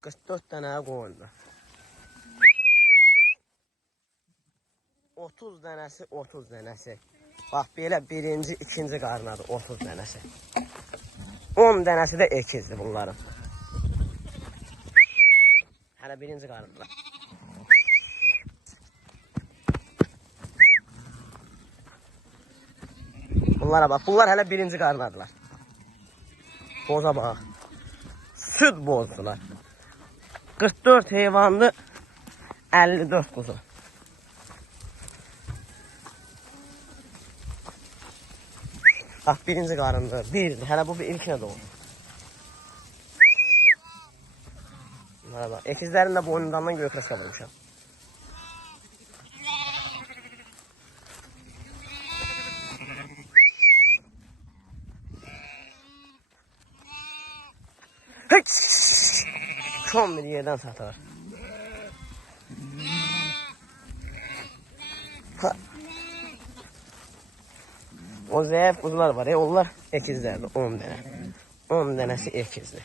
44 dənə qoyundur. 30 dənəsi 30 dənəsi. Bax belə birinci, ikinci qarnadır 30 dənəsi. 10 dənəsi də ekizdir bunların. Hələ birinci qarnadır. Bunlara bax, bunlar hələ birinci qarnadılar. Boza bax. Süd bozdular. 44 heyvanlı, 54 kuzu. Bax, birinci qarındır, birdir. Hələ bu bir ilkinə doğru. Bunlara bax, ekizlərin də boynundan göğkəşə vurmuşam. Son bir yerden satılır. O zayıf kuzular var ya, onlar ekizlerdi 10 dənə. 10 dənəsi ekizdir.